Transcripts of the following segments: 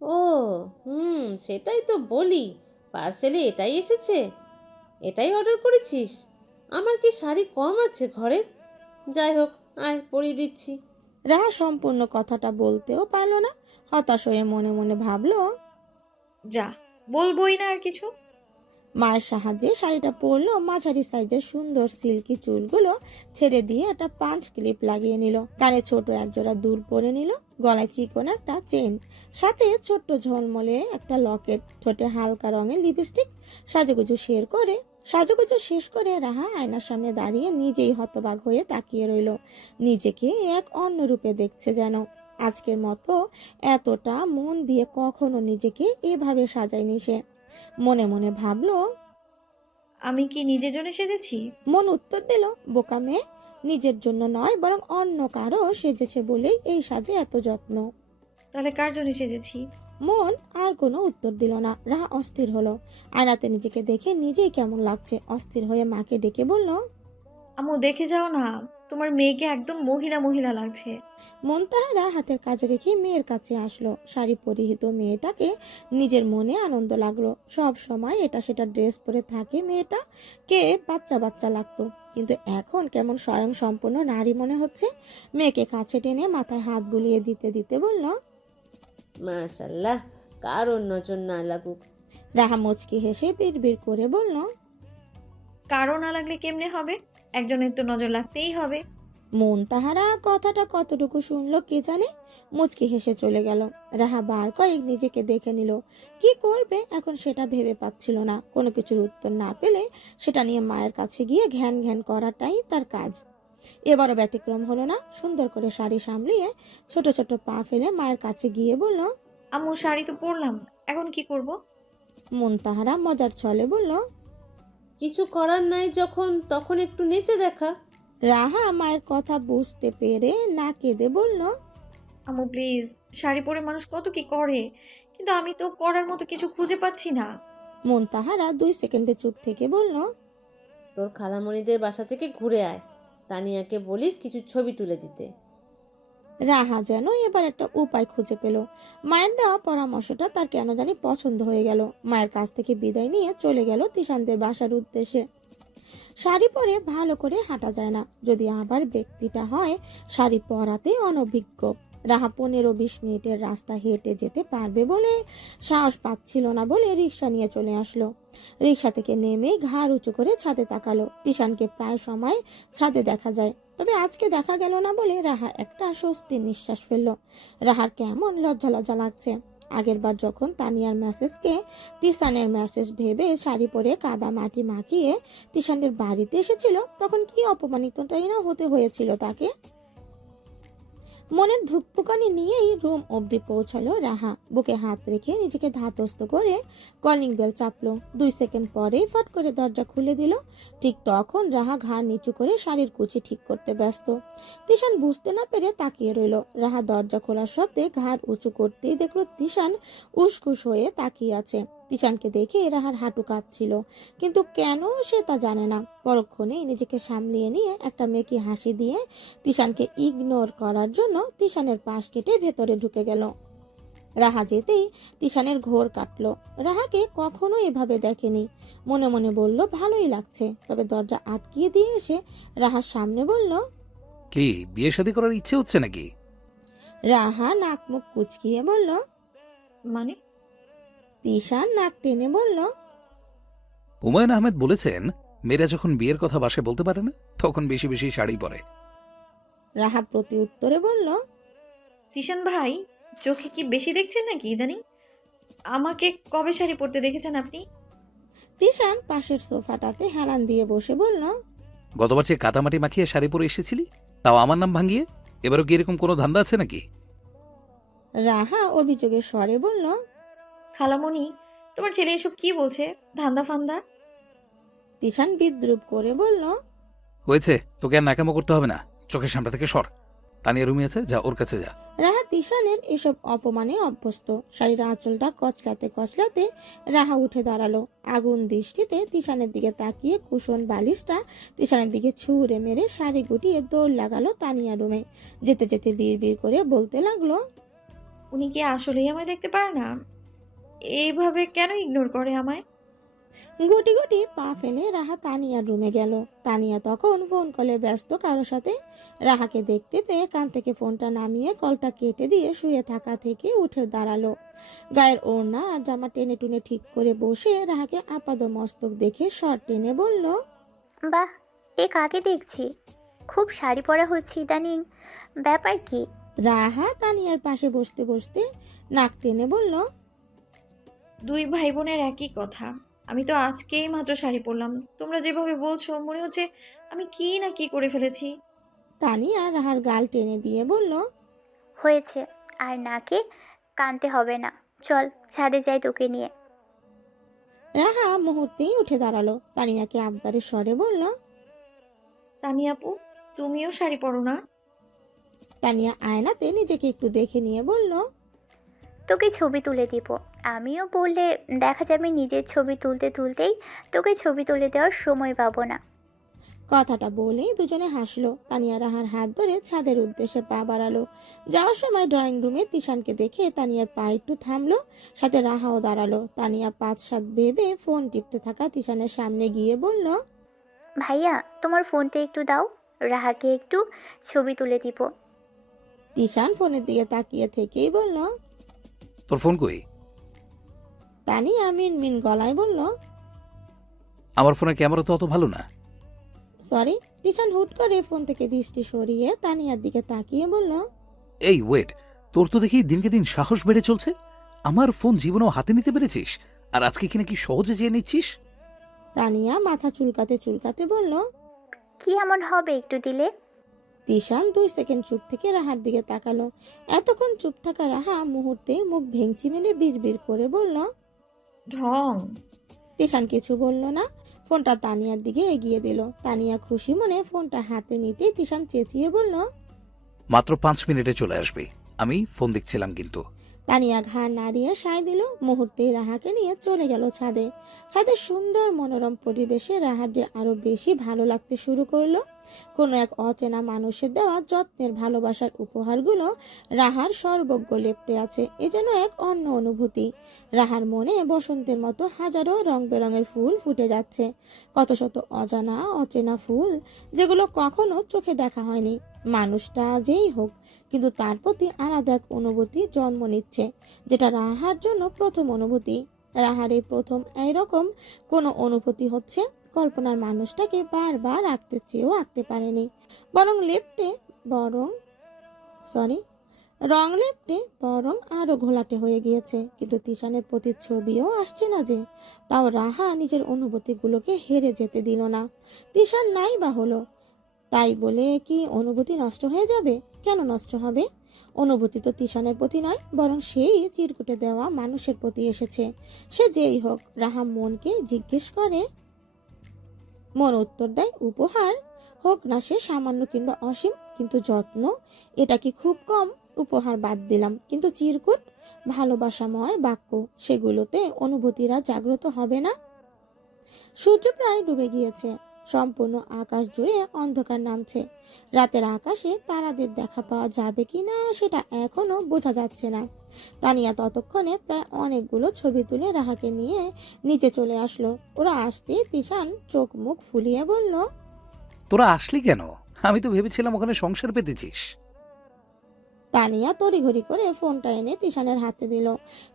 ও, সেটাই তো বলি, পার্সেলে এটাই এসেছে? এটাই অর্ডার করেছিস? আমার কি শাড়ি কম আছে ঘরের? যাই হোক, আয় পরিয়ে দিচ্ছি। রাহা সম্পূর্ণ কথাটা বলতেও পারল না। হতাশ হয়ে মনে মনে ভাবলো, যা, বলবোই না আর কিছু। মায়ের সাহায্যে শাড়িটা পরলো। মাঝারি সাইজের সুন্দর সিল্কি চুলগুলো ছেড়ে দিয়ে একটা পাঞ্চ ক্লিপ লাগিয়ে নিল, কানে ছোট একজোড়া দুল পরে নিল, গলায় চিকন একটা চেন, সাথে ছোট্ট ঝলমলে একটা লকেট, ঠোঁটে হালকা রঙের লিপস্টিক। সাজুগুজু শেষ করে রাহা আয়নার সামনে দাঁড়িয়ে নিজেই হতবাক হয়ে তাকিয়ে রইল। নিজেকে এক অন্য রূপে দেখছে যেন। আজকের মতো এতটা মন দিয়ে কখনো নিজেকে এভাবে সাজায়নি সে। মনে মনে ভাবলো। আমি কি নিজের জন্য সেজেছি? মন উত্তর দিল, বোকা মেয়ে, নিজের জন্য নয় বরং অন্য কারো সেজেছে বলেই এই সাজে এত যত্ন। তাহলে কার জন্য সেজেছি? মন আর কোনো উত্তর দিল না। রাহা অস্থির হলো। আয়নাতে নিজেকে দেখে নিজেই কেমন লাগছে। অস্থির হয়ে মাকে ডেকে বলল। আম্মু দেখে যাও না, তোমার মেয়েকে একদম মহিলা মহিলা লাগছে। মন তাহারা হাতের কাজ রেখে মেয়ের কাছে আসলো। শাড়ি পরিহিত মেয়েটাকে নিজের মনে আনন্দ লাগলো। সব সময় এটা সেটা ড্রেস পরে থাকে মেয়েটা, কে বাচ্চা বাচ্চা লাগতো, কিন্তু এখন কেমন স্বয়ং সম্পূর্ণ নারী মনে হচ্ছে। মেয়েকে কাছে টেনে মাথায় হাত বুলিয়ে দিতে দিতে বলল। মাশাল্লাহ, কারোর নজর না লাগুক। রাহা মুচকি হেসে বিড়বিড় করে বলল। কারো না লাগলে কেমনে হবে? একজনের তো নজর লাগতেই হবে। মন তাহারা কথাটা কতটুকু শুনলো কে জানে। মুচকি হেসে চলে গেল। রাহা বার কয়েক নিজেকে দেখে নিল। কি করবে এখন সেটা ভেবে পাচ্ছিল না। কোনো কিছুর উত্তর না পেলে সেটা নিয়ে মায়ের কাছে গিয়ে ঘ্যান ঘ্যান করাটাই তার কাজ। এবারও ব্যতিক্রম হলো না। সুন্দর করে শাড়ি সামলিয়ে ছোট ছোট পা ফেলে মায়ের কাছে গিয়ে বলল। আম্মু শাড়ি তো পরলাম, এখন কি করব? মন তাহারা মজার ছলে বলল। কিছু করার নাই যখন, তখন একটু নেচে দেখা। রাহা মায়ের কথা বুঝতে পেরে না কেঁদে বলল। আম্মু প্লিজ, শাড়ি পরে মানুষ কত কি করে, কিন্তু আমি তো করার মতো কিছু খুঁজে পাচ্ছি না। মন তাহারা 2 সেকেন্ডে চুপ থেকে বলল। তোর খালামণিদের বাসা থেকে ঘুরে আয়, তানিয়াকে বলিস কিছু ছবি তুলে দিতে। রাহা যেন এবার একটা উপায় খুঁজে পেল। মায়ের দেওয়া পরামর্শটা তার কেন জানি পছন্দ হয়ে গেল। মায়ের কাছ থেকে বিদায় নিয়ে চলে গেল তিশানদের বাসার উদ্দেশ্যে। শাড়ি পরে ভালো করে হাঁটা যায় না, যদি আবার ব্যক্তিটা হয় শাড়ি পরাতে অনভিজ্ঞ। রাহা 15-20 মিনিটের রাস্তা হেঁটে যেতে পারবে বলে সাহস পাচ্ছিল না বলে রিক্সা নিয়ে চলে আসলো। রিক্সা থেকে নেমে ঘাড় উঁচু করে ছাদে তাকালো। তিশানকে প্রায় সময় ছাদে দেখা যায়, তবে আজকে দেখা গেল না বলে রাহা একটা স্বস্তির নিঃশ্বাস ফেলল। রাহার কেমন লজ্জা লজ্জা লাগছে। আগেরবার যখন তানিয়ার মেসেজকে তিশানের মেসেজ ভেবে শাড়ি পরে কাদা মাটি মাখিয়ে তিশানের বাড়িতে এসেছিল, তখন কি অপমানিতটাই না হতে হয়েছিল তাকে। মনের ধুকপুকানি নিয়েই রুম অবধি পৌঁছালো রাহা। বুকে হাত রেখে নিজেকে ধাতস্থ করে কলিং বেল চাপলো। 2 সেকেন্ড পরেই ফট করে দরজা খুলে দিল। ঠিক তখন রাহা ঘাড় নিচু করে শাড়ির কুচি ঠিক করতে ব্যস্ত। তিশান বুঝতে না পেরে তাকিয়ে রইল। রাহা দরজা খোলার শব্দে ঘাড় উঁচু করতেই দেখলো তিশান উসখুস হয়ে তাকিয়ে আছে। তিশানকে দেখে রাহার হাঁটু কাঁপছিল, কিন্তু কেন সে তা জানে না। পরক্ষণেই নিজেকে সামলিয়ে নিয়ে একটা মেকি হাসি দিয়ে তিশানকে ইগনোর করার জন্য তিশানের পাশ কেটে ভেতরে ঢুকে গেল। রাহা যেতেই তিশানের ঘোর কাটলো। রাহাকে কখনো এভাবে দেখেনি। মনে মনে বলল ভালোই লাগছে, তবে দরজা আটকিয়ে দিয়ে এসে রাহার সামনে বলল। কি বিয়ে শাদী করার ইচ্ছে হচ্ছে নাকি? রাহা নাক মুখ কুচকিয়ে বলল। মানে? তিশান নাক টেনে বলল। হুমায়ুন আহমেদ বলেছেন মেয়েরা যখন বিয়ের কথা বাসায় বলতে পারে না তখন বেশি বেশি শাড়ি পরে। রাহা প্রতি উত্তরে বলল। তিশান ভাই, চোখে কি বেশি দেখছেন নাকি ইদানিং? আমাকে কবে শাড়ি পরতে দেখেছেন আপনি? তিশান পাশের সোফাটাতে হেলান দিয়ে বসে বলল। গতবার যে কাদামাটি মাখিয়ে শাড়ি পরে এসেছিলি, তাও আমার নাম ভাঙিয়ে। এবারও কি এরকম কোনো ধান্দা আছে নাকি? রাহা অভিযোগের স্বরে বলল। খালামণি, তোমার ছেলে এসব কি বলছে? ধান্দা ফান্দা? তিশান বিদ্রুপ করে বলল। হয়েছে, তোকে আর নাকামো করতে হবে না। চোখের সামনে থেকে সর। তানিয়া রুমি আছে, যা ওর কাছে যা। রাহা তিশানের এসব অপমানে অভ্যস্ত। শাড়ির আঁচলটা কচলাতে কচলাতে রাহা উঠে দাঁড়ালো। আগুন দৃষ্টিতে তিশানের দিকে তাকিয়ে কুশন বালিশটা তিশানের দিকে ছুঁড়ে মেরে শাড়ি গুটিয়ে দৌড় লাগালো তানিয়া রুমে। যেতে যেতে বিড় বিড় করে বলতে লাগলো। উনি কি আসলেই আমায় দেখতে পারে না? এইভাবে কেন ইগনোর করে আমায়? গুটি গুটি পা ফেলে রাহা তানিয়ার রুমে গেল। তানিয়া তখন ফোন কলে ব্যস্ত কারোর সাথে। রাহাকে দেখতে পেয়ে কান থেকে ফোনটা নামিয়ে কলটা কেটে দিয়ে শুয়ে থাকা থেকে উঠে দাঁড়ালো। গায়ের ওড়না আর জামা টেনে টুনে ঠিক করে বসে রাহাকে আপাদ মস্তক দেখে শর্ট টেনে বলল, বাহ, এ কাকে দেখছি? খুব শাড়ি পরা হচ্ছে ইদানিং, ব্যাপার কি? রাহা তানিয়ার পাশে বসতে বসতে নাক টেনে বলল, দুই ভাই বোনের একই কথা। আমি তো আজকেই মাত্র শাড়ি পরলাম। তোমরা যেভাবে বলছো মনে হচ্ছে আমি কি না কি করে ফেলেছি। তানিয়া রাহার গাল টেনে দিয়ে বলল, হয়েছে, আর নাকে কানতে হবে না। চল ছাদে যাই তোকে নিয়ে। রাহা মুহূর্তেই উঠে দাঁড়ালো। তানিয়াকে আবদারের স্বরে বলল, তানিয়া আপু, তুমিও শাড়ি পরো না? তানিয়া আয়নাতে নিজেকে একটু দেখে নিয়ে বলল, তোকে ছবি তুলে দিব। আমিও বললে দেখা যাবে নিজের ছবি তুলতে তুলতেই তোকে ছবি তুলে দেওয়ার সময় পাবো না। কথাটা বলেই দুজনে হাসলো। তানিয়া রাহার হাত ধরে ছাদের উদ্দেশ্যে পা বাড়ালো। যাওয়ার সময় ড্রয়িং রুমে তিশানকে দেখে তানিয়ার পা একটু থামলো, সাথে রাহাও দাঁড়ালো। তানিয়া 5-7 ভেবে ফোন টিপতে থাকা তিশানের সামনে গিয়ে বলল, ভাইয়া, তোমার ফোনটা একটু দাও, রাহাকে একটু ছবি তুলে দিব। তিশান ফোনের দিকে তাকিয়ে থেকেই বলল, তোর ফোন কই? তানিয়া মিনমিন গলায় বলল, আমার ফোনের ক্যামেরা তো অত ভালো না। সরি। তিশান হুট করে ফোন থেকে দৃষ্টি সরিয়ে তানিয়ার দিকে তাকিয়ে বলল, এই ওয়েট, তোর তো দেখি দিনকে দিন সাহস বেড়ে চলছে। আমার ফোন জীবনেও হাতে নিতে পেরেছিস, আর আজকে কিনা কি সহজে চেয়ে নিচ্ছিস? তানিয়া মাথা চুলকাতে চুলকাতে বলল। কি এমন হবে একটু দিলে? তিশান 2 সেকেন্ড চুপ থেকে রাহার দিকে তাকালো। এতক্ষণ চুপ থাকা রাহা মুহূর্তে মুখ ভেঙচি মেরে বিড়বিড় করে বলল। ঢং। তিশান কিছু বলল না, ফোনটা তানিয়ার দিকে এগিয়ে দিল। তানিয়া খুশি মনে ফোনটা হাতে নিতেই তিশান চেঁচিয়ে বলল। মাত্র 5 মিনিটে চলে আসবি। আমি ফোন দেখছিলাম কিন্তু। তানিয়া ঘাড় নাড়িয়ে সায় দিল। মুহূর্তেই রাহাকে নিয়ে চলে গেল ছাদে। ছাদের সুন্দর মনোরম পরিবেশে রাহার যে আরো বেশি ভালো লাগতে শুরু করলো। কোনো এক অচেনা মানুষের দেওয়া যত্নের ভালোবাসার উপহারগুলো রাহার সর্বজ্ঞ লেপ্টে আছে। এ যেন এক অন্য অনুভূতি। রাহার মনে বসন্তের মতো হাজারো রং বেরঙের ফুল ফুটে যাচ্ছে। কত শত অজানা অচেনা ফুল, যেগুলো কখনো চোখে দেখা হয়নি। মানুষটা যেই হোক, কিন্তু তার প্রতি আলাদা এক অনুভূতি জন্ম নিচ্ছে, যেটা রাহার জন্য প্রথম অনুভূতি। রাহার এই প্রথম এইরকম কোনো অনুভূতি হচ্ছে কল্পনার মানুষটাকে বারবার আঁকতে চেয়েও আঁকতে পারেনি, বরং লেপ্টে বরং সরি রং লেপ্টে বরং আরো ঘোলাটে হয়ে গিয়েছে। কিন্তু তিশানের প্রতিচ্ছবিও আসছে না যে, তাও রাহা নিজের অনুভূতিগুলোকে হেরে যেতে দিল না। তিশান নাই বা হলো, তাই বলে কি অনুভূতি নষ্ট হয়ে যাবে? কেন নষ্ট হবে? অনুভূতি তো তিশানের প্রতি নয়, বরং সেই চিরকুটে দেওয়া মানুষের প্রতি এসেছে। সে যেই হোক। রাহা মনকে জিজ্ঞেস করে। মন উত্তর দেয়, উপহার হোক না সে সামান্য কিংবা অসীম, কিন্তু যত্ন, এটা কি খুব কম? উপহার বাদ দিলাম, কিন্তু চিরকুট, ভালোবাসাময় বাক্য, সেগুলোতে অনুভূতিরা জাগ্রত হবে না? সূর্য প্রায় ডুবে গিয়েছে। সম্পূর্ণ আকাশ জুড়ে অন্ধকার নামছে। রাতের আকাশে তারাদের দেখা পাওয়া যাবে কিনা সেটা এখনো বোঝা যাচ্ছে না। তানিয়া ততক্ষণে প্রায় অনেকগুলো ছবি তুলে রাহাকে নিয়ে নিচে চলে আসলো। ওরা আসতে তিশান চোখ মুখ ফুলিয়ে বলল। তোরা আসলি কেন? আমি তো ভেবেছিলাম ওখানে সংসার পেতেছিস। তানিয়া তড়িঘড়ি করে ফোনটা এনে তিশানের হাতে দিল।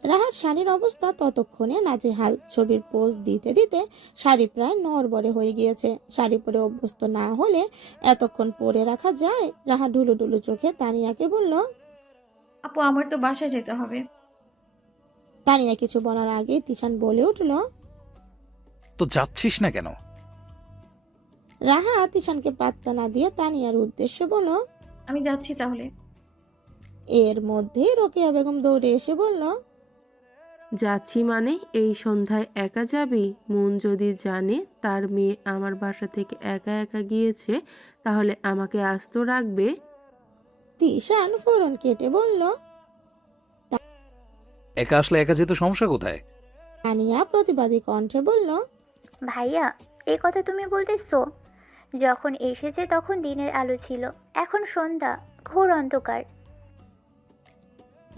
রাহার শাড়ির অবস্থা ততক্ষণে নাজেহাল। ছবির পোজ দিতে দিতে শাড়ি প্রায় নড়বড়ে হয়ে গিয়েছে। শাড়ি পরে অভ্যস্ত না হলে এতক্ষণ পরে রাখা যায়? রাহা ঢুলু ঢুলু চোখে তানিয়াকে বলল। আপু, আমার তো বাসায় যেতে হবে। তানিয়া কিছু বলার আগে তিশান বলে উঠল। তো যাচ্ছিস না কেন? রাহা তিশানকে পাত্তা না দিয়ে তানিয়ার উদ্দেশ্যে বলল। আমি যাচ্ছি তাহলে। এর মধ্যে রোকেয়া বেগম দৌড়ে এসে বলল। যাচ্ছি মানে এই সন্ধ্যায় একা যাবি? মন যদি জানে তার মেয়ে আমার বাসা থেকে একা একা গিয়েছে, তাহলে আমাকে আস্ত রাখবে? তিশান ফোরন কেটে বলল। একা আসলে একা যেতে সমস্যা কোথায়? তানিয়া প্রতিবাদী কণ্ঠে বলল। ভাইয়া, এই কথা তুমি বলতেছো? যখন এসেছে তখন দিনের আলো ছিল, এখন সন্ধ্যা, ঘোর অন্ধকার।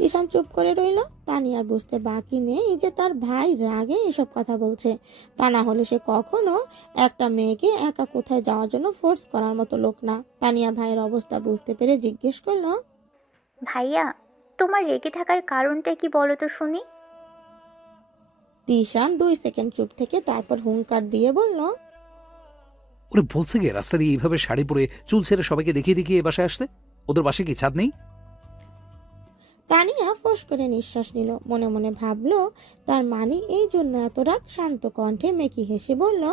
তিশান চুপ করে রইল। তানিয়ার বুঝতে বাকি নেই যে তার ভাই রাগে এসব কথা বলছে। তা না হলে সে কখনো একটা মেয়েকে একা কোথায় যাওয়ার জন্য ফোর্স করার মতো লোক না। তানিয়া ভাইয়ের অবস্থা বুঝতে পেরে জিজ্ঞেস করলো, ভাইয়া, তোমার রেগে থাকার কারণটা কি বলো তো শুনি? তিশান 2 সেকেন্ড চুপ থেকে তারপর হুঙ্কার দিয়ে বলল, ওরে বলছে গে রাস্তা দিয়ে এইভাবে শাড়ি পরে চুল ছেড়ে সবাইকে দেখিয়ে দেখিয়ে এ বাসায় আসতে? ওদের বাসায় কি ছাদ নেই? তানিয়া ফোঁস করে নিঃশ্বাস নিল। মনে মনে ভাবলো তার মানে এই জন্য এত রাগ। শান্ত কণ্ঠে মেকি হেসে বলল,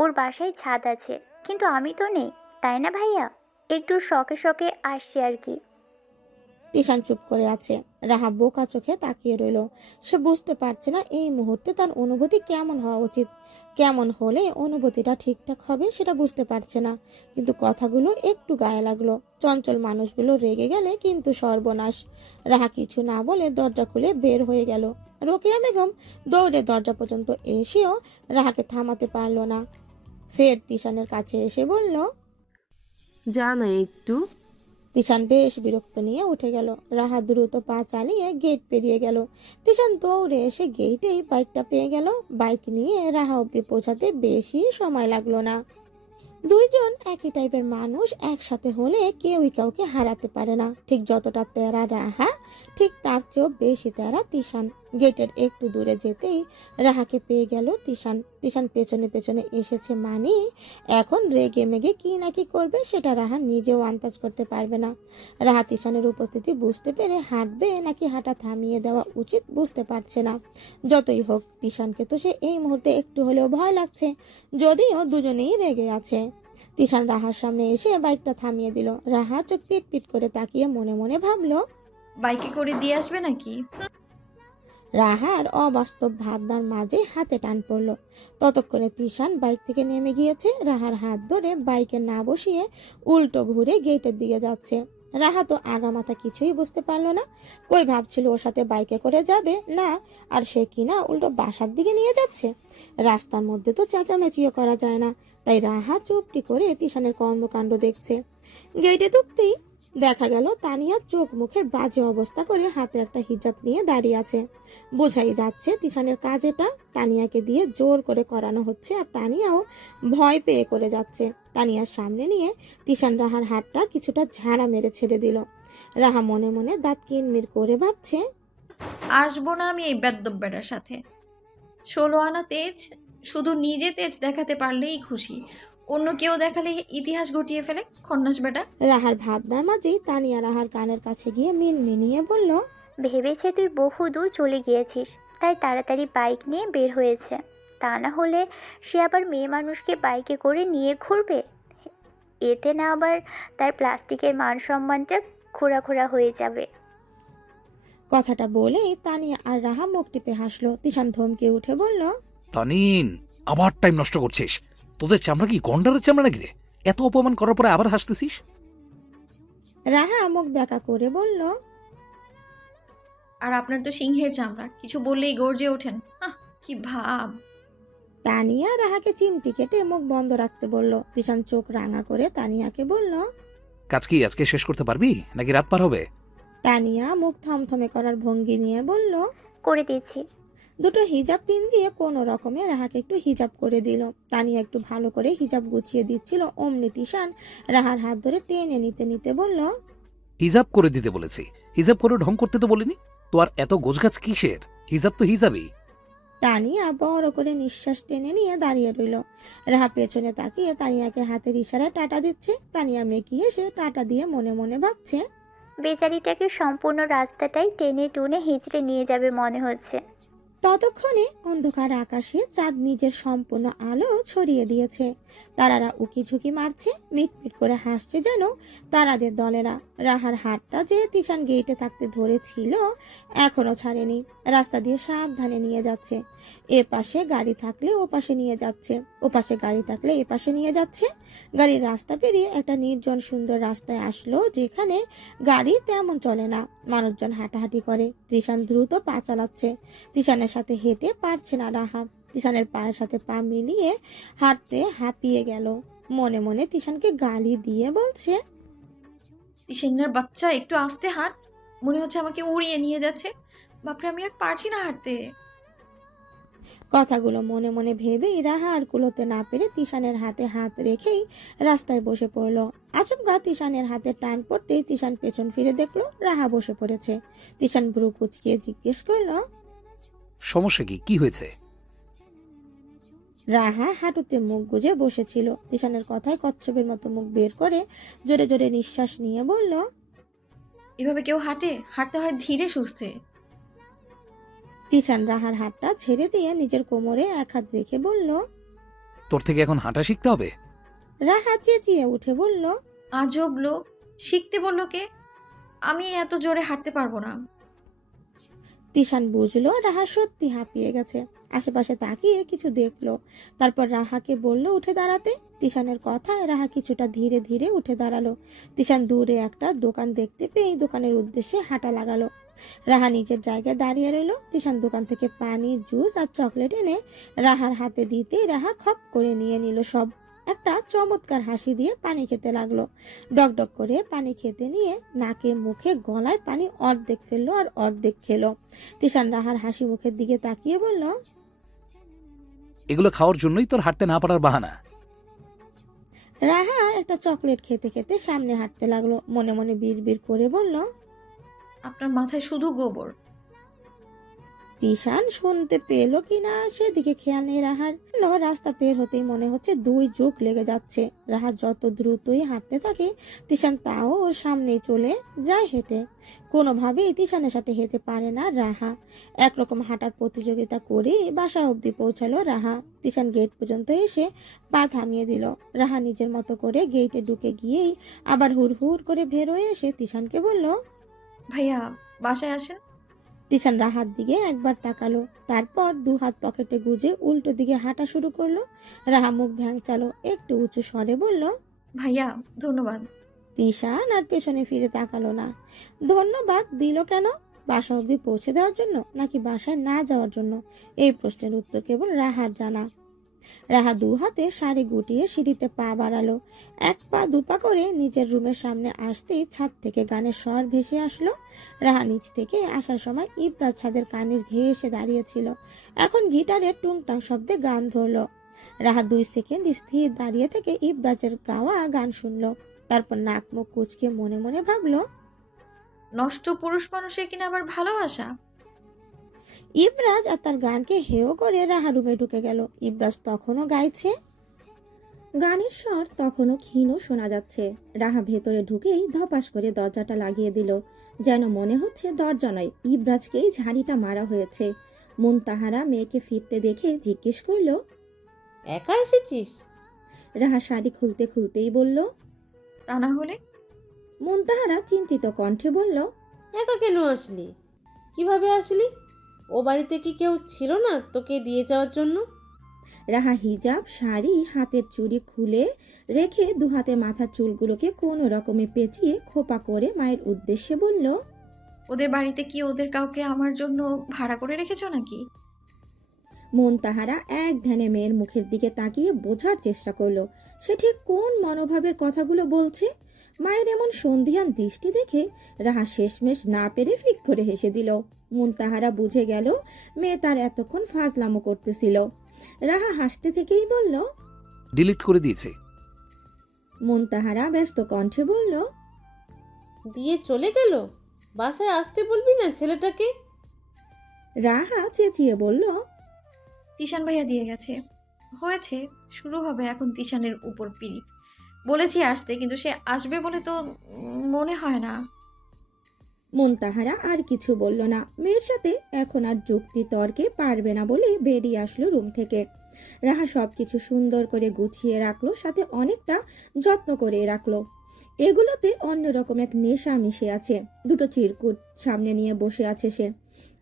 ওর বাসায় ছাদ আছে, কিন্তু আমি তো নেই, তাই না ভাইয়া? একটু শখে শখে আসছি আর কি। তিশান চুপ করে আছে। রাহা বোকা চোখে তাকিয়ে রইল। সে বুঝতে পারছে না এই মুহূর্তে তার অনুভূতি কেমন হওয়া উচিত, কেমন হলে অনুভূতিটা ঠিকঠাক হবে সেটা বুঝতে পারছে না। কিন্তু কথাগুলো একটু গায়ে লাগলো। চঞ্চল মানুষগুলো রেগে গেলে কিন্তু সর্বনাশ। রাহা কিছু না বলে দরজা খুলে বের হয়ে গেল। রোকেয়া বেগম দৌড়ে দরজা পর্যন্ত এসেও রাহাকে থামাতে পারল না। ফের তিশানের কাছে এসে বলল, যা না একটু। তিশান বেশ বিরক্ত নিয়ে উঠে গেল। রাহা দ্রুত পা চালিয়ে গেট পেরিয়ে গেল। তিশান দৌড়ে এসে গেটেই বাইকটা পেয়ে গেল। বাইক নিয়ে রাহা অব্দি পৌঁছাতে বেশি সময় লাগলো না। দুইজন একই টাইপের মানুষ একসাথে হলে কেউই কাউকে হারাতে পারে না। ঠিক যতটা তেরা রাহা, ঠিক তার চেয়েও বেশি তেরা তিশান। গেটের একটু দূরে যেতেই রাহাকে পেয়ে গেল তিশান। তিশান পেছনে পেছনে এসেছে মানে এখন রেগে মেগে কি না কি করবে সেটা রাহা নিজেও আন্দাজ করতে পারবে না। রাহা তিশানের উপস্থিতি বুঝতে পেরে হাঁটবে নাকি হাঁটা থামিয়ে দেওয়া উচিত বুঝতে পারছে না। যতই হোক তিশানকে তো সে এই মুহূর্তে একটু হলেও ভয় লাগছে, যদিও দুজনেই রেগে আছে। তিশান রাহার সামনে এসে বাইকটা থামিয়ে দিল। রাহা চোখ পিট পিট করে তাকিয়ে মনে মনে ভাবলো, বাইকে করে দিয়ে আসবে নাকি? রাহার অবাস্তব ভাবনার মাঝে হাতে টান পড়ল। ততক্ষণে তিশান বাইক থেকে নেমে গিয়েছে। রাহার হাত ধরে বাইকে না বসিয়ে উল্টো ঘুরে গেটের দিকে যাচ্ছে। রাহা তো আগামাথা কিছুই বুঝতে পারলো না। কই ভাবছিল ওর সাথে বাইকে করে যাবে না, আর সে কিনা উল্টো বাসার দিকে নিয়ে যাচ্ছে। রাস্তার মধ্যে তো চেঁচামেচিও করা যায় না, তাই রাহা চুপটি করে তিশানের কর্মকাণ্ড দেখছে। গেটে ঢুকতেই দেখা গেল তানিয়া চোখ মুখের বাজে অবস্থা করে হাতে একটা হিজাব নিয়ে দাঁড়িয়ে আছে। বোঝাই যাচ্ছে তিশানের কাজ এটা। তানিয়াকে দিয়ে জোর করে করানো হচ্ছে, আর তানিয়াও ভয় পেয়ে করে যাচ্ছে। তানিয়ার সামনে নিয়ে তিশান রাহার হাতটা কিছুটা ঝাড়া মেরে ছেড়ে দিল। রাহা মনে মনে দাঁত কিনমির করে ভাবছে, আসবো না আমি এই বেদ্যব বেটার সাথে। 16 আনা তেজ, শুধু নিজে তেজ দেখাতে পারলেই খুশি, অন্য কেউ দেখালে ইতিহাস ঘটিয়ে ফেলে খন্নাস বেটা। রাহার ভাবনার মাঝেই তানিয়া রাহার কানের কাছে গিয়ে মিনমিনিয়ে বলল, ভেবেছে তুই বহু দূর চলে গিয়েছিস, তাই তাড়াতাড়ি বাইক নিয়ে বের হয়েছে। তা না হলে সে আবার মেয়ে মানুষকে বাইকে করে নিয়ে ঘুরবে। এতে না আবার তার প্লাস্টিকের মান সম্মানটা খোঁড়া খোঁড়া হয়ে যাবে। কথাটা বলেই তানিয়া আর রাহা মুখ টিপে হাসলো। তিশান ধমকে উঠে বলল, তানিন, আবার টাইম নষ্ট করছিস। তোদের চামড়া কি গন্ডারের চামড়া নাকি রে? এত অপমান করার পরে আবার হাসতেছিস? রাহা মুখ ব্যাকা করে বলল, আর আপনার তো সিংহের চামড়া, কিছু বললেই গর্জে ওঠেন। কি ভাব! তানিয়া রাহাকে চিমটি কেটে মুখ বন্ধ রাখতে বলল। তিশান চোখ রাঙা করে তানিয়াকে বলল, কাজ কি আজকে শেষ করতে পারবি নাকি রাত পার হবে? তানিয়া মুখ থমথমে করার ভঙ্গি নিয়ে বলল, করে দিয়েছি। দুটো হিজাব পিন দিয়ে কোনো রকমে রাহাকে একটু হিজাব করে দিল। তানিয়া একটু ভালো করে হিজাব গুছিয়ে দিচ্ছিল, অমনি তিশান রাহার হাত ধরে টেনে নিতে নিতে বলল, হিজাব করে দিতে বলেছি, হিজাব করে ঢং করতে তো বলিনি। তো আর এত গোছগাছ কিসের? হিজাব তো হিজাবই। তানিয়া বড় করে নিঃশ্বাস টেনে নিয়ে দাঁড়িয়ে রইল। রাহা পেছনে তাকিয়ে তানিয়াকে হাতের ইশারায় টাটা দিচ্ছে। তানিয়া মেকি হেসে টাটা দিয়ে মনে মনে ভাবছে, বেচারিটাকে সম্পূর্ণ রাস্তাটাই টেনে টুনে হিঁচড়ে নিয়ে যাবে মনে হচ্ছে। ততক্ষণে অন্ধকার আকাশে চাঁদ নিজের সম্পূর্ণ আলো ছড়িয়ে দিয়েছে। তারারা উকি ঝুঁকি মারছে, মিটমিট করে হাসছে যেন তারাদের দলেরা। রাহার হাতটা যে তিশান গেটে থাকতে ধরেছিল এখনো ছাড়েনি। রাস্তা দিয়ে সাবধানে নিয়ে যাচ্ছে। এ পাশে গাড়ি থাকলে ও পাশে নিয়ে যাচ্ছে, ও পাশে গাড়ি থাকলে এ পাশে নিয়ে যাচ্ছে। গাড়ির রাস্তা পেরিয়ে একটা নির্জন সুন্দর রাস্তায় আসলো, যেখানে গাড়ি তেমন চলে না, মানুষজন হাঁটাহাঁটি করে। তিশান দ্রুত পা চালাচ্ছে। তিশানের সাথে হেঁটে পারছে না রাহা। তিশানের পায়ের সাথে পা মিলিয়ে হাঁটতে হাঁপিয়ে গেল। মনে মনে তিশানকে গালি দিয়ে বলছে, তিশানের বাচ্চা, একটু আস্তে হাঁট, মনে হচ্ছে আমাকে উড়িয়ে নিয়ে যাচ্ছে। বাপরে, আমি আর পারছি না হাঁটতে। কথাগুলো মনে মনে ভেবেই রাহা আর কুলোতে না পেরে তিশানের হাতে হাত রেখেই রাস্তায় বসে পড়লো। আচমকা তিশানের হাতে টান পড়তেই তিশান পেছন ফিরে দেখলো রাহা বসে পড়েছে। তিশান ভ্রু কুচকিয়ে জিজ্ঞেস করলো, সমস্যা কি? কি হয়েছে? রাহা হাঁটুতে মুখ গুজে বসেছিল। তিশানের কথায় কচ্ছপের মতো মুখ বের করে জোরে জোরে নিঃশ্বাস নিয়ে বলল, এভাবে কেউ হাঁটে? হাঁটতে হয় ধীরে সুস্থে। তিশান রাহার হাতটা ছেড়ে দিয়ে নিজের কোমরে এক হাত রেখে বলল। তোর থেকে এখন হাঁটা শিখতে হবে? রাহা চেঁচিয়ে উঠে বলল, আজব লোক, শিখতে বললো কে? আমি এত জোরে হাঁটতে পারবো না। তিশান বুঝলো রাহা সত্যি হাঁপিয়ে গেছে। আশেপাশে তাকিয়ে কিছু দেখলো, তারপর রাহাকে বলল উঠে দাঁড়াতে। তিশানের কথায় রাহা কিছুটা ধীরে ধীরে উঠে দাঁড়ালো। তিশান দূরে একটা দোকান দেখতে পেয়ে দোকানের উদ্দেশ্যে হাঁটা লাগালো। রাহা নিজের জায়গায় দাঁড়িয়ে রইল। তিশান দোকান থেকে পানি, জুস আর চকলেট এনে রাহার হাতে দিতেই রাহা খপ করে নিয়ে নিল সব। একটা চমৎকার হাসি দিয়ে পানি খেতে লাগলো। ডক করে পানি খেতে নিয়ে নাকে মুখে গলায় পানি অর্ধেক ফেললো আর অর্ধেক খেলো। তিশান রাহার হাসি মুখের দিকে তাকিয়ে বলল, এগুলো খাওয়ার জন্যই তোর হাঁটতে না পারার বাহানা? রাহা একটা চকলেট খেতে খেতে সামনে হাঁটতে লাগলো। মনে মনে বিড়বিড় করে বলল, আপনার মাথায় শুধু গোবর। তিশান শুনতে পেলো কিনা সেদিকে খেয়াল নেই রাহার। রাস্তা পের হতেই মনে হচ্ছে 2 যুগ লেগে যাচ্ছে। রাহা যত দ্রুতই হাঁটতে থাকে তিশান তাও ওর সামনেই চলে যায় হেঁটে। কোনোভাবেই তিশানের সাথে হেঁটে পারে না রাহা। একরকম হাঁটার প্রতিযোগিতা করে বাসা অবধি পৌঁছালো রাহা। তিশান গেট পর্যন্ত এসে পা থামিয়ে দিল। রাহা নিজের মতো করে গেটে ঢুকে গিয়েই আবার হুড় করে বের হয়ে এসে তিশানকে বলল, ভাইয়া, বাসায় আসেন। তিশান রাহার দিকে একবার তাকালো, তারপর 2 হাত পকেটে গুজে উল্টো দিকে হাঁটা শুরু করলো। রাহা মুখ ভ্যাংচালো, একটু উঁচু স্বরে বলল, ভাইয়া, ধন্যবাদ। তিশান আর পেছনে ফিরে তাকালো না। ধন্যবাদ দিল কেন? বাসা অবধি পৌঁছে দেওয়ার জন্য নাকি বাসায় না যাওয়ার জন্য? এই প্রশ্নের উত্তর কেবল রাহার জানা। রাহা 2 হাতে শাড়ি গুটিয়ে সিঁড়িতে পা বাড়ালো। 1 পা 2 পা করে নিজের রুমের সামনে আসতেই ছাদ থেকে গানের স্বর ভেসে আসলো। রাহা নিচ থেকে আসার সময় ইবরাজ ছাদের কানের ঘেঁষে দাঁড়িয়েছিল। এখন গিটারের টুংটাং শব্দে গান ধরলো। রাহা 2 সেকেন্ড স্থির দাঁড়িয়ে থেকে ইবরাজের গাওয়া গান শুনলো। তারপর নাক মুখ কুঁচকে মনে মনে ভাবলো, নষ্ট পুরুষ মানুষের কিনা আবার ভালোবাসা। ইবরাজ আর তার গানকে হেয় করে রাহা রুমে ঢুকে গেল। ইবরাজ তখনও গাইছে। গানের স্বর তখনও ক্ষীণ শোনা যাচ্ছে। রাহা ভেতরে ঢুকেই ধপাস করে দরজাটা লাগিয়ে দিল। যেন মনে হচ্ছে দরজা নয়, ইবরাজকেই ঝাড়িটা মারা হয়েছে। মুনতাহারা মেয়েকে ফিরতে দেখে জিজ্ঞেস করলো, একা এসেছিস? রাহা শাড়ি খুলতে খুলতেই বলল। তা না হলে? মুনতাহারা চিন্তিত কণ্ঠে বলল, একা কেন আসলি? কিভাবে আসলি? ও বাড়িতে কি কেউ ছিল না তোকে দিয়ে যাওয়ার জন্য? রাহা হিজাব, শাড়ি, হাতের চুড়ি খুলে রেখে 2 হাতে মাথার চুলগুলোকে কোনো রকমে পেঁচিয়ে খোপা করে মায়ের উদ্দেশ্যে বলল, ওদের বাড়িতে কি ওদের কাউকে আমার জন্য ভাড়া করে রেখেছো নাকি? মুনতাহারা এক ধ্যানে মেয়ের মুখের দিকে তাকিয়ে বোঝার চেষ্টা করলো সে ঠিক কোন মনোভাবের কথাগুলো বলছে। মায়ের এমন সন্ধিহান দৃষ্টি দেখে রাহা শেষমেশ না পেরে ফিক করে হেসে দিল। মুনতাহারা বুঝে গেল মেয়ে তার এতক্ষণ ফাজলামো করতেছিল। রাহা হাসতে থেকেই বলল, ডিলিট করে দিয়েছে। মুনতাহারা ব্যস্ত কণ্ঠে বলল, দিয়ে চলে গেল? বাসায় আসতে বলবি না ছেলেটাকে? রাহা চেঁচিয়ে বলল, তিশান ভাইয়া দিয়ে গেছে। হয়েছে, শুরু হবে এখন তিশানের উপর পীড়িত। বলেছি আসতে, কিন্তু সে আসবে বলে তো মনে হয় না। মুনতাহারা আর কিছু বলল না। মেয়ের সাথে এখন আর যুক্তি তর্কে পারবে না বলে বেরিয়ে আসলো রুম থেকে। রাহা সবকিছু সুন্দর করে গুছিয়ে রাখলো, সাথে অনেকটা যত্ন করে রাখলো। এগুলোতে অন্যরকম এক নেশা মিশে আছে। 2টো চিরকুট সামনে নিয়ে বসে আছে সে।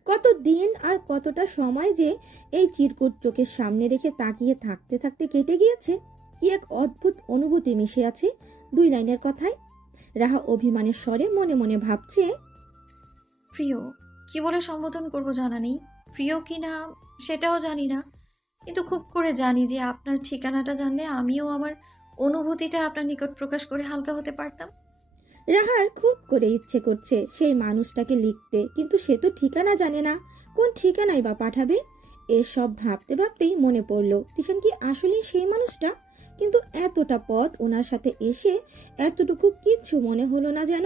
কত দিন আর কতটা সময় যে এই চিরকুট চোখের সামনে রেখে তাকিয়ে থাকতে থাকতে কেটে গিয়েছে। কি এক অদ্ভুত অনুভূতি মিশে আছে 2 লাইনের কথায়। রাহা অভিমানের স্বরে মনে মনে ভাবছে, প্রিয়, কি বলে সম্বোধন করব জানা নেই। প্রিয় কি না সেটাও জানি না, কিন্তু খুব করে জানি যে আপনার ঠিকানাটা জানলে আমিও আমার অনুভূতিটা আপনার নিকট প্রকাশ করে হালকা হতে পারতাম। রাহার খুব করে ইচ্ছে করছে সেই মানুষটাকে লিখতে, কিন্তু সে তো ঠিকানা জানে না, কোন ঠিকানায় বা পাঠাবে। এসব ভাবতে ভাবতেই মনে পড়লো তিশান কি আসলেই সেই মানুষটা, কিন্তু এতটা পথ ওনার সাথে এসে এতটুকু কিচ্ছু মনে হলো না যেন।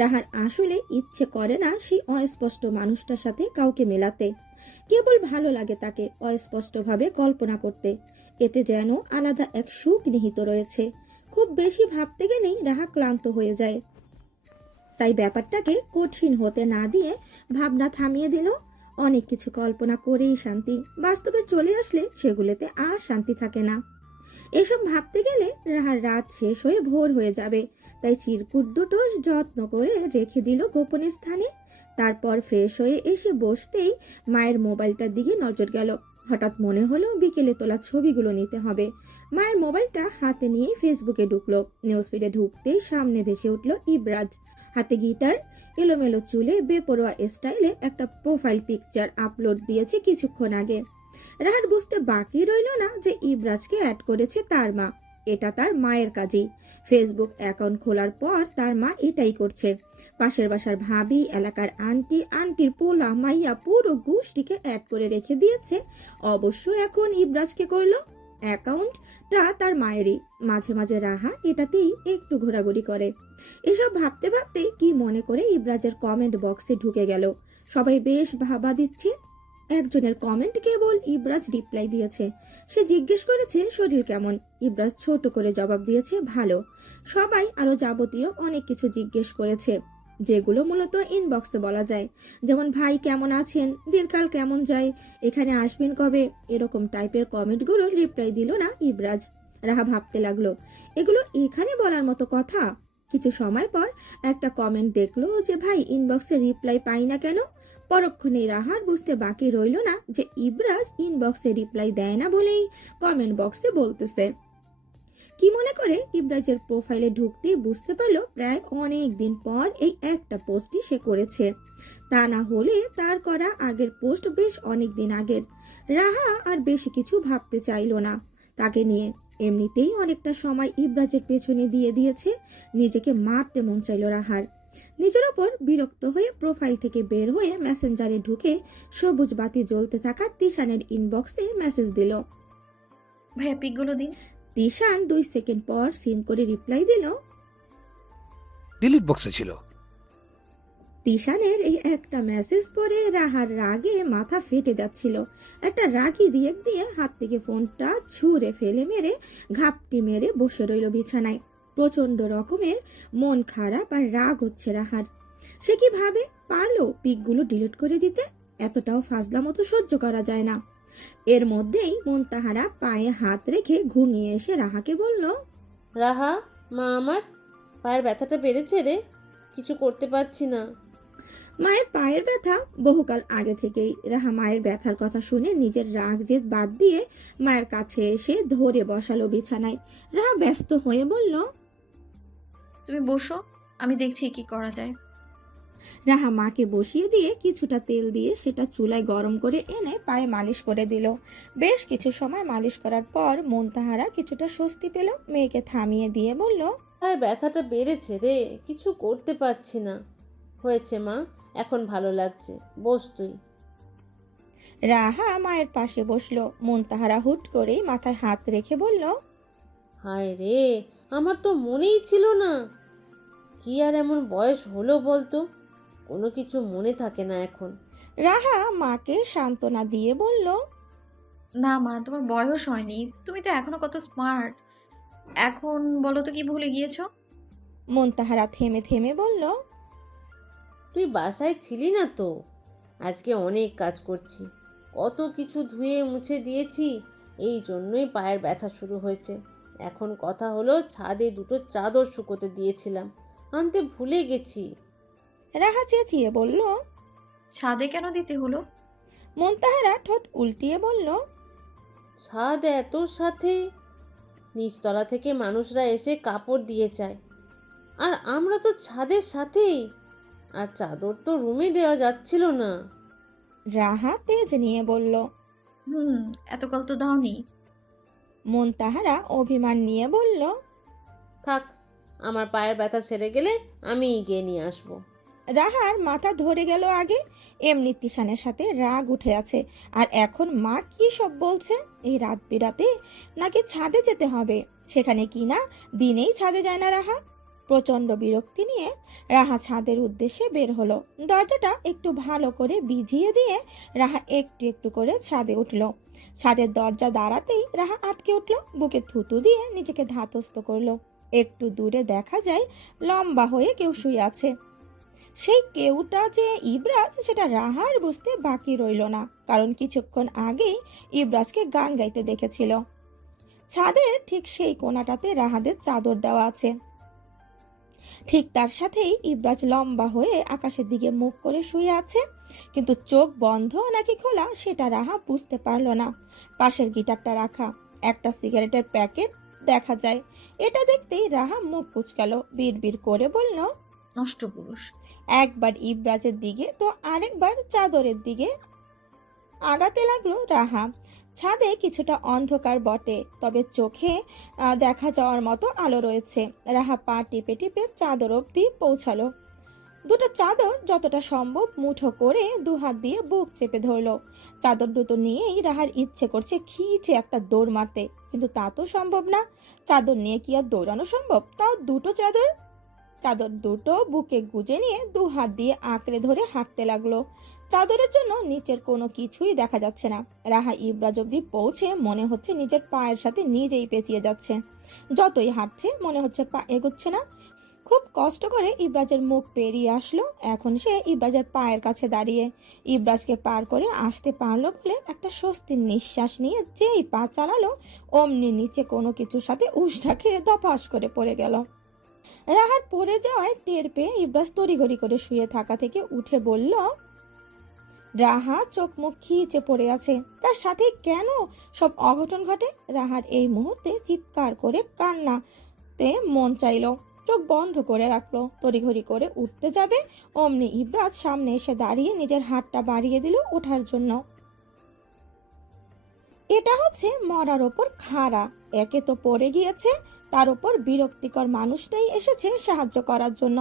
রাহার আসলে ইচ্ছে করে না সেই অস্পষ্ট মানুষটার সাথে কাউকে মেলাতে, কেবল ভালো লাগে তাকে অস্পষ্টভাবে কল্পনা করতে, এতে যেন আলাদা এক সুখ নিহিত রয়েছে। খুব বেশি ভাবতে গেলেই রাহা ক্লান্ত হয়ে যায়, তাই ব্যাপারটাকে কঠিন হতে না দিয়ে ভাবনা থামিয়ে দিল। অনেক কিছু কল্পনা করেই শান্তি, বাস্তবে চলে আসলে সেগুলোতে আর শান্তি থাকে না। এসব ভাবতে গেলে রাহার রাত শেষ হয়ে ভোর হয়ে যাবে, তাই চিরকুট দুটো যত্ন করে রেখে দিল গোপন স্থানে। তারপর ফ্রেশ হয়ে এসে বসতেই মায়ের মোবাইলটার দিকে নজর গেল। হঠাৎ মনে হলো বিকেলে তোলা ছবিগুলো নিতে হবে। মায়ের মোবাইলটা হাতে নিয়ে ফেসবুকে ঢুকলো। নিউজ ফিডে ঢুকতেই সামনে ভেসে উঠলো ইবরাজ, হাতে গিটার, এলোমেলো চুলে বেপরোয়া স্টাইলে একটা প্রোফাইল পিকচার আপলোড দিয়েছে কিছুক্ষণ আগে। রাহার বুঝতে বাকি রইল না যে ইবরাজকে অ্যাড করেছে তার মা। এটা তার মায়ের কাজই। ফেসবুক অ্যাকাউন্ট খোলার পর তার মা এটাই করছে। পাশের বাসার ভাবি, এলাকার আন্টি, আন্টির পোলা, মাইয়া, পুরো গোষ্ঠীকে অ্যাড করে রেখে দিয়েছে। অবশ্য এখন ইবরাজকে করলো। অ্যাকাউন্টটা তার মায়েরই। মাঝে মাঝে রাহা এটাতেই একটু ঘোরাঘুরি করে। এসব ভাবতে ভাবতেই কি মনে করে ইবরাজের কমেন্ট বক্সে ঢুকে গেল। সবাই বেশ ভাবা দিচ্ছে। একজনের কমেন্ট কেবল ইবরাজ রিপ্লাই দিয়েছে। সে জিজ্ঞেস করেছে শরীর কেমন। ইবরাজ ছোট করে জবাব দিয়েছে ভালো। সবাই আরো যাবতীয় অনেক কিছু জিজ্ঞেস করেছে, যেগুলো মূলত ইনবক্সে বলা যায়, যেমন ভাই কেমন আছেন, দিনকাল কেমন যায়, এখানে আসবেন কবে, এরকম টাইপের কমেন্টগুলো রিপ্লাই দিল না ইবরাজ। রাহা ভাবতে লাগলো, এগুলো এখানে বলার মতো কথা? কিছু সময় পর একটা কমেন্ট দেখলো যে ভাই ইনবক্সে রিপ্লাই পাই না কেন। পরক্ষণে রাহার বুঝতে বাকি রইল না যে ইবরাজ ইনবক্সে রিপ্লাই দেয় না বলেই কমেন্ট বক্সে বলতেছে। কি মনে করে ইবরাজের প্রোফাইলে ঢুকতে বুঝতে পারলো প্রায় অনেক দিন পর এই একটা পোস্টই সে করেছে। তা না হলে তার করা আগের পোস্ট বেশ অনেক দিন আগের। রাহা আর বেশি কিছু ভাবতে চাইল না তাকে নিয়ে। এমনিতেই অনেকটা সময় ইবরাজের পেছনে দিয়ে দিয়েছে। নিজেকে মারতে মন চাইল রাহার। নিজের ওপর বিরক্ত হয়ে প্রোফাইল থেকে বের হয়ে মেসেঞ্জারে ঢুকে সবুজ বাতি জ্বলতে থাকা তিশানের ইনবক্সে মেসেজ দিল। ভাইয়া পিকগুলো দিন। তিশান 2 সেকেন্ড পর সিন করে রিপ্লাই দিল। ডিলিট বক্সে ছিল। তিশানের এই একটা মেসেজ পরে রাহার রাগে মাথা ফেটে যাচ্ছিল। একটা রাগী রিয়েক্ট দিয়ে হাত থেকে ফোনটা ছুঁড়ে ফেলে মেরে ঘাপটি মেরে বসে রইল বিছানায়। প্রচন্ড রকমের মন খারাপ আর রাগ হচ্ছে রাহার। সে কি ভাবে পারলো পিকগুলো ডিলিট করে দিতে? এতটাও ফাজলা মতো সহ্য করা যায় না। এর মধ্যেই মুনতাহারা পায়ে হাত রেখে ঘুমিয়ে এসে রাহাকে বলল, রাহা, মা আমার পায়ের ব্যথাটা বেড়েছে রে, কিছু করতে পারছি না। মায়ের পায়ের ব্যথা বহুকাল আগে থেকেই। রাহা মায়ের ব্যথার কথা শুনে নিজের রাগ জেদ বাদ দিয়ে মায়ের কাছে এসে ধরে বসালো বিছানায়। রাহা ব্যস্ত হয়ে বলল, তুমি বসো, আমি দেখছি কি করা যায়। রাহা মাকে বসিয়ে দিয়ে কিছুটা তেল দিয়ে সেটা চুলায় গরম করে এনে পায়ে মালিশ করে দিল। বেশ কিছু সময় মালিশ করার পর মুনতাহারা কিছুটা স্বস্তি পেল। মেয়েকে থামিয়ে দিয়ে বলল, পায়ের ব্যথাটা বেড়েছে রে, কিছু করতে পারছি না। হয়েছে মা, এখন ভালো লাগছে, বস তুই। রাহা মায়ের পাশে বসলো। মুনতাহারা হুট করেই মাথায় হাত রেখে বলল, হায় রে, আমার তো মনেই ছিল না। কি আর এমন বয়স হলো বলতো, কোনো কিছু মনে থাকে না এখন। রাহা মাকে সান্ত্বনা দিয়ে বলল, না মা, তোমার বয়স হয়নি, তুমি তো এখনো কত স্মার্ট। এখন বলো তো কি ভুলে গিয়েছো? মুনতাহারা থেমে থেমে বলল, তুই বাসায় ছিলি না তো? আজকে অনেক কাজ করছি, কত কিছু ধুয়ে মুছে দিয়েছি, এই জন্যই পায়ের ব্যথা শুরু হয়েছে। এখন কথা হলো, ছাদে দুটো চাদর শুকোতে দিয়েছিলাম, আনতে ভুলে গেছি। রাহা চেঁচিয়ে বলল। ছাদে কেন দিতে হলো? মুনতাহারা ঠোঁট উল্টিয়ে বলল, ছাদ এত সাথে, নিচতলা থেকে মানুষরা এসে কাপড় দিয়ে যায়, আর আমরা তো ছাদের সাথেই, আর চাদর তো রুমে দেওয়া যাচ্ছিল না। রাহা তেজ নিয়ে বলল। এতকাল তো দাওনি। মুনতাহারা অভিমান নিয়ে বলল, থাক, আমার পায়ের ব্যথা সেরে গেলে আমিই গিয়ে নিয়ে আসবো। রাহার মাথা ধরে গেল আগে। এমনি তিশানের সাথে রাগ উঠে আছে, আর এখন মা কি সব বলছে। এই রাত বিরাতে নাকি ছাদে যেতে হবে, সেখানে কি না দিনেই ছাদে যায় না রাহা। প্রচন্ড বিরক্তি নিয়ে রাহা ছাদের উদ্দেশ্যে বের হলো। দরজাটা একটু ভালো করে বিজিয়ে দিয়ে রাহা একটু একটু করে ছাদে উঠল। ছাদের দরজা দাঁড়াতেই রাহা আটকে উঠল, বুকে থুতু দিয়ে নিজেকে ধাতস্থ করলো। একটু দূরে দেখা যায় লম্বা হয়ে কেউ শুয়ে আছে। সেই কেউটা যে ইবরাজ সেটা রাহার বুঝতে বাকি রইল না, কারণ কিছুক্ষণ আগেই ইবরাজকে গান গাইতে দেখেছিল। ছাদের ঠিক সেই কোণাটাতে রাহাদের চাদর দেওয়া আছে। ঠিক তার সাথেই ইবরাজ লম্বা হয়ে আকাশের দিকে মুখ করে শুয়ে আছে, কিন্তু চোখ বন্ধ নাকি খোলা সেটা রাহা বুঝতে পারল না। পাশের গিটারটা রাখা, একটা সিগারেটের প্যাকেট দেখা যায়। এটা দেখতেই রাহা মুখ কুঁচকালো, বিড়বিড় করে বলল, নষ্ট পুরুষ। একবার ইবরাজের দিকে তো আরেকবার চাদরের দিকে আগাতে লাগলো রাহা। ছাদে কিছুটা অন্ধকার বটে, তবে চোখে দেখা যাওয়ার মতো আলো রয়েছে। রাহা পা টিপে টিপে চাদর অব্দি পৌঁছালো। দুটো চাদর যতটা সম্ভব মুঠো করে দুহাত দিয়ে বুক চেপে ধরলো। চাদর দুটো নিয়েই রাহার ইচ্ছে করছে খিঁচে একটা দৌড় মারতে, কিন্তু তা তো সম্ভব না। চাদর নিয়ে কি আর দৌড়ানো সম্ভব, তাও দুটো চাদর। চাদর দুটো বুকে গুজে নিয়ে দু হাত দিয়ে আঁকড়ে ধরে হাঁটতে লাগলো। চাদরের জন্য নিচের কোনো কিছুই দেখা যাচ্ছে না। রাহা ইবরাজ অব্দি পৌঁছে মনে হচ্ছে নিজের পায়ের সাথে নিজেই পেঁচিয়ে যাচ্ছে। যতই হাঁটছে মনে হচ্ছে পা এগোচ্ছে না। খুব কষ্ট করে ইবরাজের মুখ পেরিয়ে আসলো। এখন সে ইবরাজের পায়ের কাছে দাঁড়িয়ে। ইবরাজকে পার করে আসতে পারলো বলে একটা স্বস্তির নিঃশ্বাস নিয়ে যেই পা চালালো, অমনি নিচে কোনো কিছুর সাথে উষ্টা খেয়ে ধপাস করে পড়ে গেল। রাহার পড়ে যাওয়ায় টের পেয়ে ইবরাজ তড়িঘড়ি করে শুয়ে থাকা থেকে উঠে বলল, রাহা চোখ মুখ খিচে পড়ে আছে, তার সাথে কেন সব অঘটন ঘটে। রাহার এই মুহূর্তে চিৎকার করে কান্নাতে মন চাইল, চোখ বন্ধ করে রাখলো। তড়িঘড়ি করে উঠতে যাবে, অমনি ইবরাজ সামনে এসে দাঁড়িয়ে নিজের হাতটা বাড়িয়ে দিল ওঠার জন্য। এটা হচ্ছে মরার ওপর খাড়া, একে তো পড়ে গিয়েছে, তার উপর বিরক্তিকর মানুষটাই এসেছে সাহায্য করার জন্য।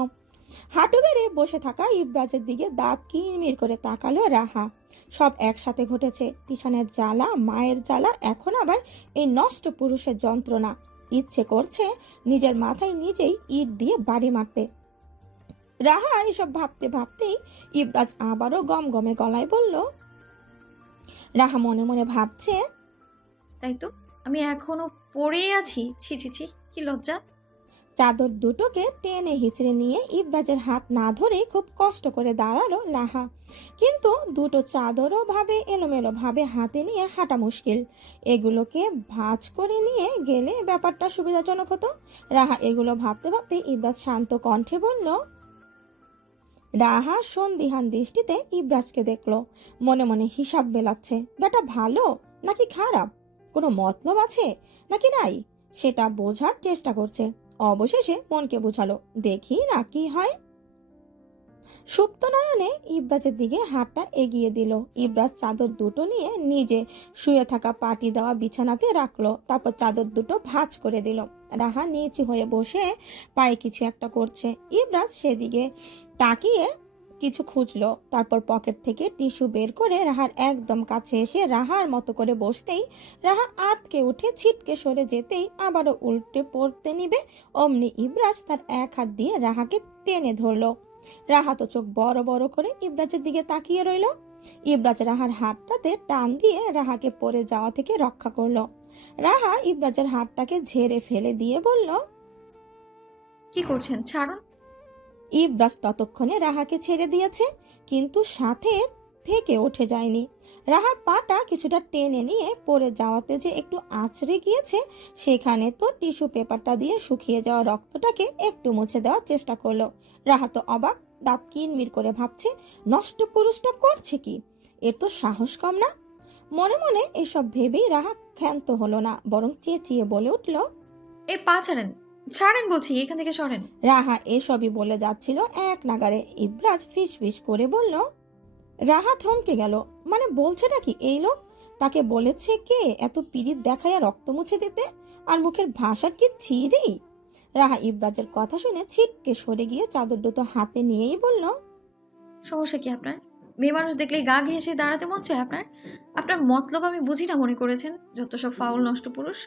হাঁটু গেড়ে বসে থাকা ইবরাজের দিকে দাঁত কিরমির করে তাকালো রাহা। সব একসাথে ঘটেছে, তিশানের জ্বালা, মায়ের জ্বালা, এখন আবার এই নষ্ট পুরুষের যন্ত্রণা। ইচ্ছে করছে নিজের মাথায় নিজেই ইট দিয়ে বাড়ি মারতে। রাহা এসব ভাবতে ভাবতেই ইবরাজ আবারও গমগমে গলায় বলল, রাহা মনে মনে ভাবছে, তাই তো, আমি এখনো পড়ে আছি। ছি ছি ছি, কি লজ্জা। চাদর দুটোকে টেনে হিচড়ে নিয়ে ইবরাজের হাত না ধরে খুব কষ্ট করে দাঁড়ালো রাহা। কিন্তু দুটো চাদরও ভাবে এলোমেলো ভাবে হাতে নিয়ে হাঁটা মুশকিল। এগুলোকে ভাঁজ করে নিয়ে গেলে ব্যাপারটা সুবিধাজনক হতো। রাহা এগুলো ভাবতে ভাবতে ইবরাজ শান্ত কণ্ঠে বলল। রাহা সন্দিহান দৃষ্টিতে ইবরাজকে দেখলো, মনে মনে হিসাব মেলাচ্ছে, বেটা ভালো নাকি খারাপ, কোনো মতলব আছে নাকি নাই, সেটা বোঝার চেষ্টা করছে। অবশেষে মনকে বোঝালো, দেখি না কি হয়। সুপ্ত নয়নে ইবরাজের দিকে হাতটা এগিয়ে দিল। ইবরাজ চাদর দুটো নিয়ে নিজে শুয়ে থাকা পাটি দেওয়া বিছানাতে রাখলো, তারপর চাদর দুটো ভাঁজ করে দিল। রাহা নিচু হয়ে বসে পায়ে কিছু একটা করছে। ইবরাজ সেদিকে তাকিয়ে কিছু খুঁজলো, তারপর পকেট থেকে টিস্যু বের করে রাহার একদম কাছে এসে রাহার মতো করে বসতেই রাহা আতকে উঠে ছিটকে সরে যেতেই আবারও উল্টে পড়তে নিবে, অমনি ইবরাজ তার এক হাত দিয়ে রাহাকে টেনে ধরলো। রাহা তো চোখ বড় বড় করে ইবরাজের দিকে তাকিয়ে রইল। ইবরাজ রাহার হাতটাতে টান দিয়ে রাহাকে পড়ে যাওয়া থেকে রক্ষা করলো। রাহা ইবরাজের হাতটাকে ঝেড়ে ফেলে দিয়ে বলল, কি করছেন, ছাড়ুন। ইবরাজ ততক্ষণে রাহাকে ছেড়ে দিয়েছে, কিন্তু সাথে থেকে উঠে যায়নি। রাহার পাটা কিছুটা টেনে নিয়ে পড়ে যাওয়াতে যে একটু আঁচড়ে গিয়েছে, সেখানে তো টিস্যু পেপারটা দিয়ে শুকিয়ে যাওয়া রক্তটাকে একটু মুছে দেওয়ার চেষ্টা করলো। রাহা তো অবাক, দাঁত কিনমির করে ভাবছে, নষ্ট পুরুষটা করছে কি, এর তো সাহস কম না। মনে মনে এসব ভেবেই রাহা ক্ষান্ত হলো না, বরং চেঁচিয়ে বলে উঠল, এ পা ছাড়েন, ছাড়েন বলছি, এখান থেকে সরেন। রাহা এসবই বলে যাচ্ছিল এক নাগারে। ইবরাজ ফিস ফিস করে বলল। রাহা থমকে গেল, মানে বলছেটা কি এই লোক? তাকে বলেছে কে এত পিরিত দেখায় রক্ত মুছে দিতে? আর মুখের ভাষা কি ছিঁড়েই! রাহা ইব্রাজের কথা শুনে ছিটকে সরে গিয়ে চাদর দুটো হাতে নিয়েই বলল, সমস্যা কি আপনার? মেয়ে মানুষ দেখলেই গা ঘেঁষে দাঁড়াতে মন চায় আপনার? আপনার মতলব আমি বুঝি না মনে করেছেন, যত সব ফাউল নষ্ট পুরুষ।